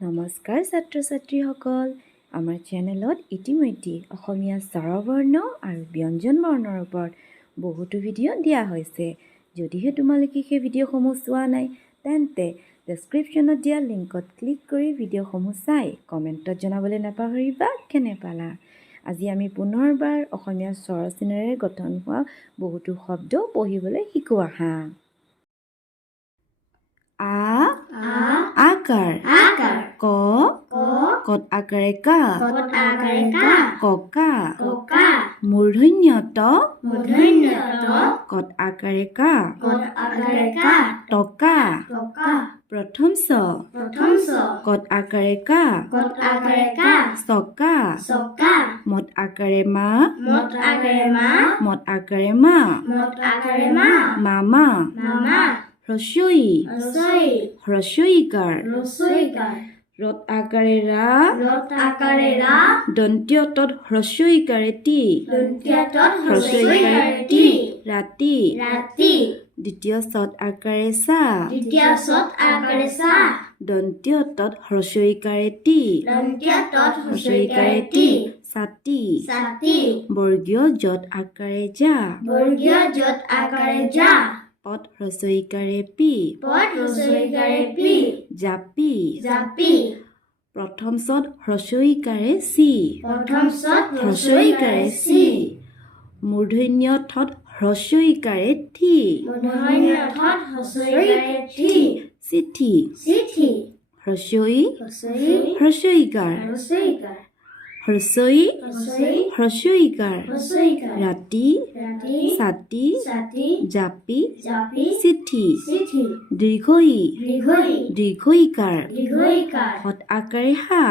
নমস্কাৰ ছাত্ৰ-ছাত্ৰীসকল আমাৰ চেনেলত ইতিমধ্যে অসমীয়া স্বৰবৰ্ণ আৰু ব্যঞ্জন বৰ্ণৰ ওপৰত বহুতো ভিডিঅ' দিয়া হৈছে যদিহে তোমালোকে সেই ভিডিঅ'সমূহ চোৱা নাই তেন্তে ডেছক্ৰিপশ্যনত দিয়া লিংকত ক্লিক কৰি ভিডিঅ'সমূহ চাই কমেণ্টত জনাবলৈ নাপাহৰিবা কেনে পালা আজি আমি পুনৰবাৰ অসমীয়া স্বৰ চিনেৰে গঠন হোৱা বহুতো শব্দ পঢ়িবলৈ শিকো আহা আকাৰ কত আকাৰে কা ককা মূৰ্ধন্য ত কত আকাৰে কা টকা প্ৰথম ছ কত আকাৰে কা চকা মত আকাৰে মা মামা হ্ৰস্বইকাৰ ৰত আকাৰে ৰা দন্ত্য তত হ্ৰস্বইকাৰে তি ৰাতি দ্বিতীয় চত আকাৰে চা দন্ত্য তত হ্ৰস্বইকাৰে তি ছাতি বৰ্গীয় যত আকাৰে যা পদ হ্ৰস্বইকাৰে পি জাপি প্ৰথম চত হ্ৰস্বইকাৰে চি মূৰ্ধন্য ঠত হ্ৰস্বইকাৰে থি চিঠি হ্ৰস্বইকাৰ হ্ৰস্বইকাৰ ৰাতি ছাতি জাপি চিঠি দীৰ্ঘইকাৰ হত আকাৰে হা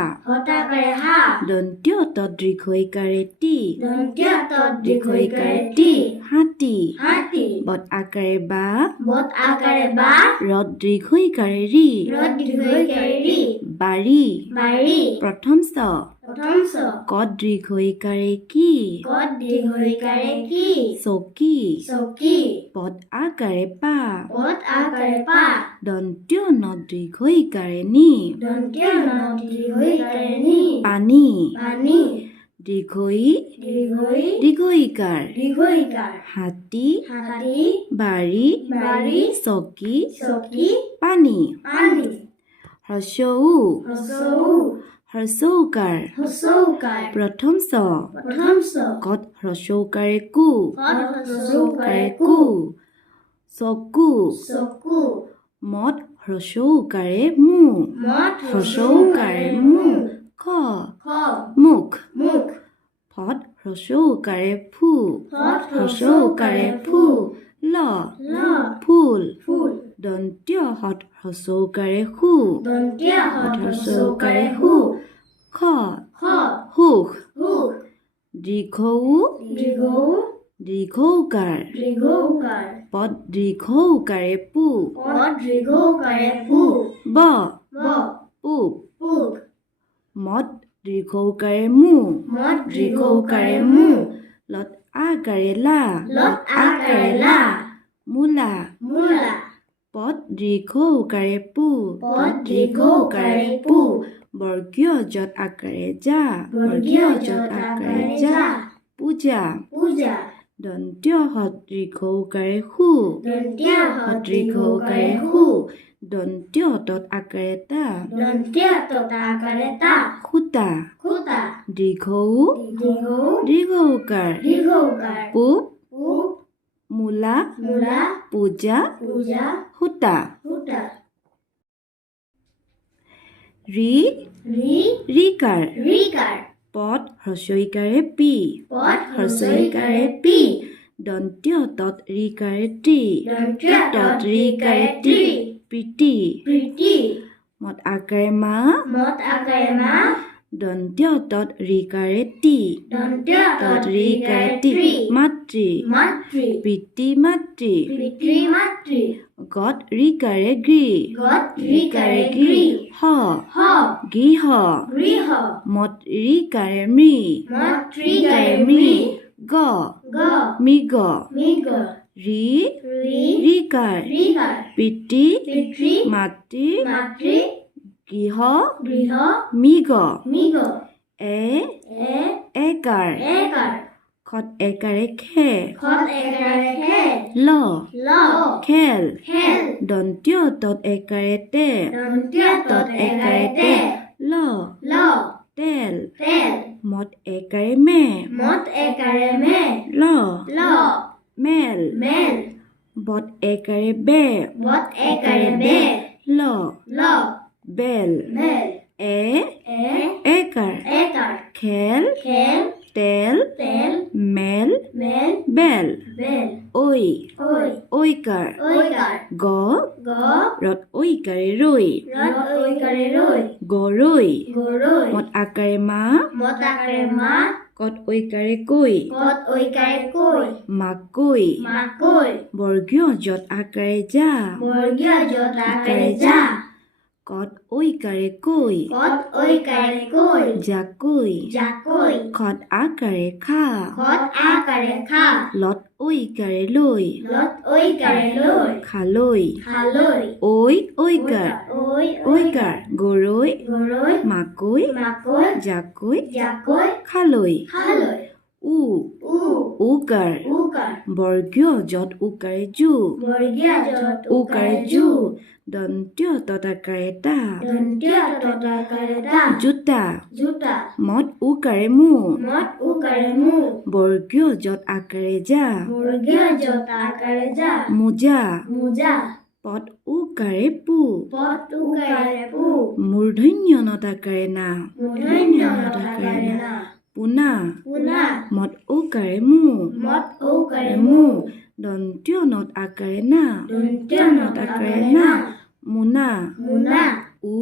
দন্ত্য তত দীৰ্ঘইকাৰে তি হাতী বত আকাৰে বা ৰদ দীৰ্ঘইকাৰে ৰি বাৰী প্ৰথম ছ কত দীৰ্ঘইকাৰে কি চকী পদ আকাৰে পা দন্ত্য ন দীৰ্ঘইকাৰে নি পানী দীৰ্ঘইকাৰ হাতী বাৰী চকী পানী হ্ৰস্বউকাৰ প্ৰথম ছ কত হ্ৰস্বউকাৰে কু চকু মত হ্ৰস্বউকাৰে মু মুখ ফত হ্ৰস্বউকাৰে ফু ল ফুল দন্ত্য হত হ্ৰস্বউকাৰে হু খ হুক দীৰ্ঘউকাৰ পদ দীৰ্ঘউকাৰে পু ব পূব মত দীৰ্ঘউকাৰে মু লত আকাৰে লা মূলা পদ দীৰ্ঘউকাৰে পু বৰ্গীয় যত আকাৰে যা পূজা দন্ত্য হত দীৰ্ঘউকাৰে হু দন্ত্য তত আকাৰে তা খুটা দীৰ্ঘউকাৰ পূব মূলা পূজা সূতা ৰিকাৰ পদ হ্ৰস্বইকাৰে পি দন্ত্য তত ৰিকাৰে প্ৰীতি মত আকাৰে মা দন্ত্য তত ৰিকাৰে তি মাতৃ পিতৃ মাতৃ গত ৰিকাৰে গৃহ মত ৰিকাৰে মৃ মৃগ ৰিকাৰ পিতৃ মাতৃ গৃহ গৃহ মৃগ মৃগ একাৰ একাৰ খত একাৰে খে খত একাৰে খে ল ল খেল খেল দন্ত্য তত একাৰে তে দন্ত্য তত একাৰে তে ল ল তেল তেল মত একাৰে মে মত একাৰে মে ল ল মেল মেল বত একাৰে বে বত একাৰে বে ল ল বেল মেল একাৰ একাৰ খেল খেল তেল তেল মেল মেল বেল বেল ঐ ঐ ঐকাৰ ঐকাৰ গ গ ৰত ঐকাৰে ৰৈ ৰত ঐকাৰে ৰৈ গৰৈ গৰৈ মত আকাৰে মা মত আকাৰে মা কত ঐকাৰে কৈ কত ঐকাৰে কৈ মাকৈ মাকৈ বৰ্গীয় যত আকাৰে যা বৰ্গীয় যত আকাৰে যা কত ঐকাৰে কৈ কত ঐকাৰে কৈ জাকৈ জাকৈ খত আকাৰে খা খত আকাৰে খা লত ঐকাৰে লৈ লত ঐকাৰে লৈ খালৈ খালৈ ঐকাৰ ঐকাৰ গৰৈ গৰৈ মাকৈ মাকৈ জাকৈ জাকৈ খালৈ খালৈ উ উ উকাৰ উকাৰ বৰ্গীয় যত উকাৰে জু বৰ্গীয় যত উকাৰে জু দন্ত্য ততাকাৰে তা দন্ত্য তত আকাৰে তা জোতা জোতা মত উকাৰে মু মত উকাৰে মু বৰ্গীয় যত আকাৰে যা বৰ্গীয় যত আকাৰে যা মোজা মোজা পদ উকাৰে পু পত উকাৰে পু মূৰ্ধন্য নতাকাৰে না মূৰ্ধন্য নতাকাৰে না পুনা পুনা মত উকাৰে মু মত ঔকাৰে মু মু দন্ত্য নত আকাৰে না দন্ত্য নত আকাৰে আকাৰে না না মুনা মুনা উ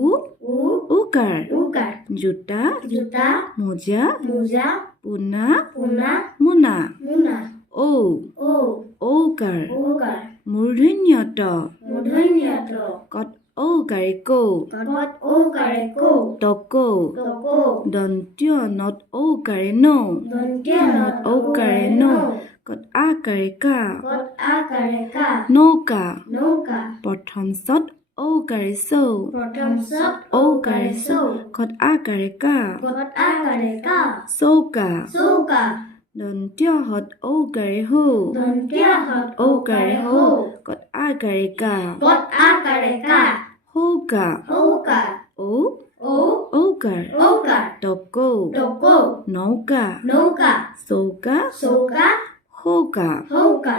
উ উকাৰ উকাৰ জোতা জোতা মোজা মোজা পুনা পুনা মুনা মুনা ঔ ঔ ঔকাৰ ঔকাৰ মূৰ্ধন্য ত মূৰ্ধন্য ত কত ঔকাৰে কৌ কত ঔকাৰে কৌ তকৌ তকৌ দন্ত্য নত ঔকাৰে নৌ দন্ত্য নত ঔকাৰে নৌ কত আকাৰে কা কত আকাৰে কা নৌকা নৌকা প্ৰথম চত ঔকাৰে চৌ প্ৰথম চত ঔকাৰে ঔকাৰে চৌ কত আকাৰে কা কত আকাৰে কা চৌকা চৌকা দন্ত্য হত ঔকাৰে হৌ দন্ত্য হত ঔকাৰে হৌ কত আকাৰে কা কত আকাৰে কা হৌকা ঔকা ঔ ঔ ঔকাৰ ঔকাৰ তকৌ তকৌ নৌকা নৌকা চৌকা চৌকা হৌকা হৌকা